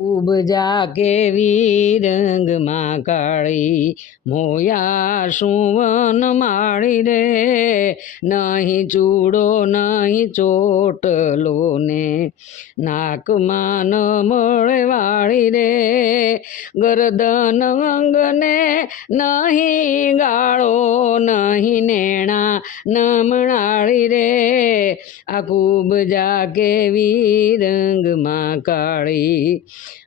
ઉપજા કેવી રંગમાં કાળી, મોયા સુવન માળી રે, નહીં ચૂડો નહીં ચોટલો ને, નાકમાં ન મળે વાળી રે, ગરદન અંગને નહીં ગાળો, નહીં નેણા નમણાળી રે, આ ઉપજા કેવી રંગમાં કાળી,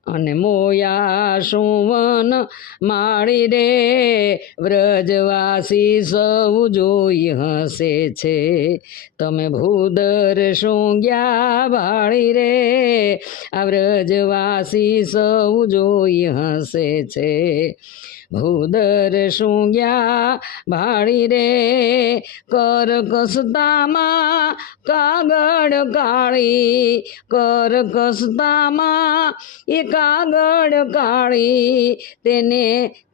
અને મોયા સુવન માળી રે, વ્રજવાસી સૌ જોઈ હસે છે, તમે ભૂદર સૂંઘ્યા ભાળી રે, આ વ્રજવાસી સૌ જોઈ હસે છે, ભૂદર સૂંઘ્યા ભાળી રે, કરકસતામાં કાગળ કાળી, કરકસતામાં એ કાગળ કાળી,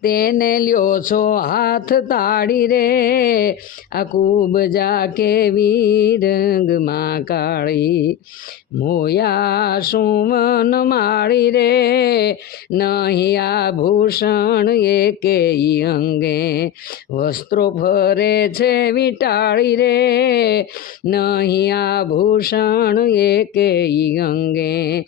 તેને લ્યો છો હાથ તાળી રે, આ ઉપજા કેવી રંગમાં કાળી, મોયા સુવન માળી રે, નહીં આભૂષણ એકેય અંગે, વસ્ત્રો ફરે છે વીંટાળી રે, નહીં આભૂષણ એકેય અંગે,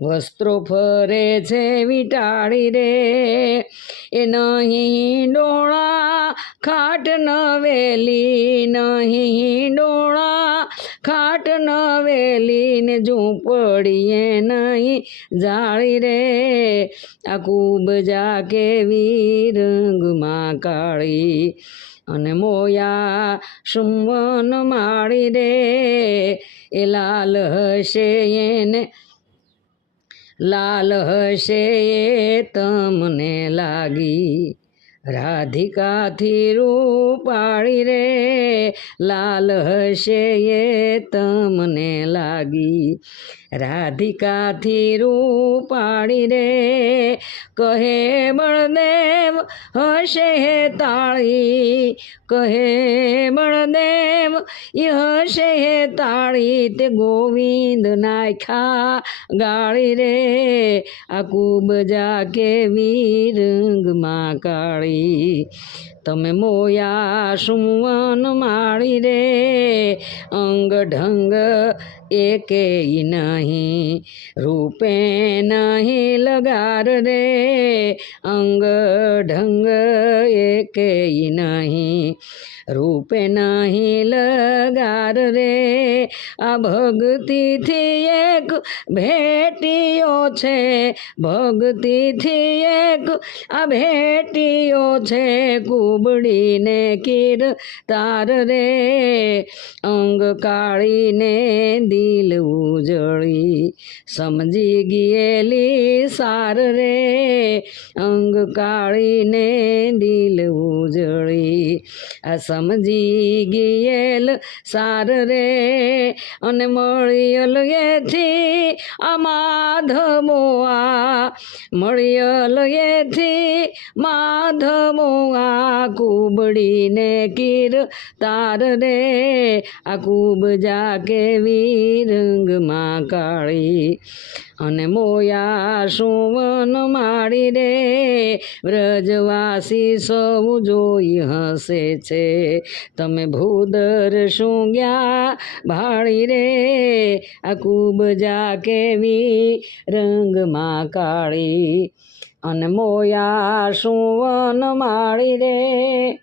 વસ્ત્રો ફરે છે વીંટાળી રે, એ નહીં ડોળા ખાટ નવેલી, નહીં ડોળા ખાટ નવેલી, ને ઝૂંપડીએ નહીં જાળી રે, આ ઉપજા કેવી રંગમાં કાળી, અને મોયા સુવન માળી રે, એ લાલ હશે એને લાલ હશે એ તમને લાગી, રાધિકાથી રૂપાળી રે, લાલ હશે એ તમને લાગી, રાધિકાથી રૂપાળી રે, કહે બળદેવ હશે તાળી, કહે બળદેવ એ હશે તાળી, તે ગોવિંદ નાખ્યા ગાળી રે, આ ઉપજા કેવી રંગમાં કાળી, તમે મોયા સુવન માળી રે, અંગ ઢંગ એકેય નહીં, રૂપે નહીં લગાર રે, અંગ ઢંગ એકેય નહીં, રૂપે નહીં લગાર રે, આ ભક્તિથી એક ભેટીયો છે, ભક્તિથી એક આ ભેટીયો છે, કુબડીને કીર તાર રે, અંગ કાળીને દિલ ઉજળી, સમજી ગયેલી સાર રે, અંગ કાળીને દિલ ઉજળી, આ સમજી ગયેલ સાર રે, અને મળિયલ એથી આ માધવો આ, મળિયલ એથી માધવો આ, કુબડીને કીર તાર રે, આ ઉપજા કેવી રંગમાં કાળી, અને મોયા સુવન માળી રે, વ્રજવાસી સૌ જોઈ હસે છે, તમે ભૂદર સૂંઘ્યા ભાળી રે, આ ઉપજા કેવી રંગમાં કાળી, અને મોયા સુવન માળી રે.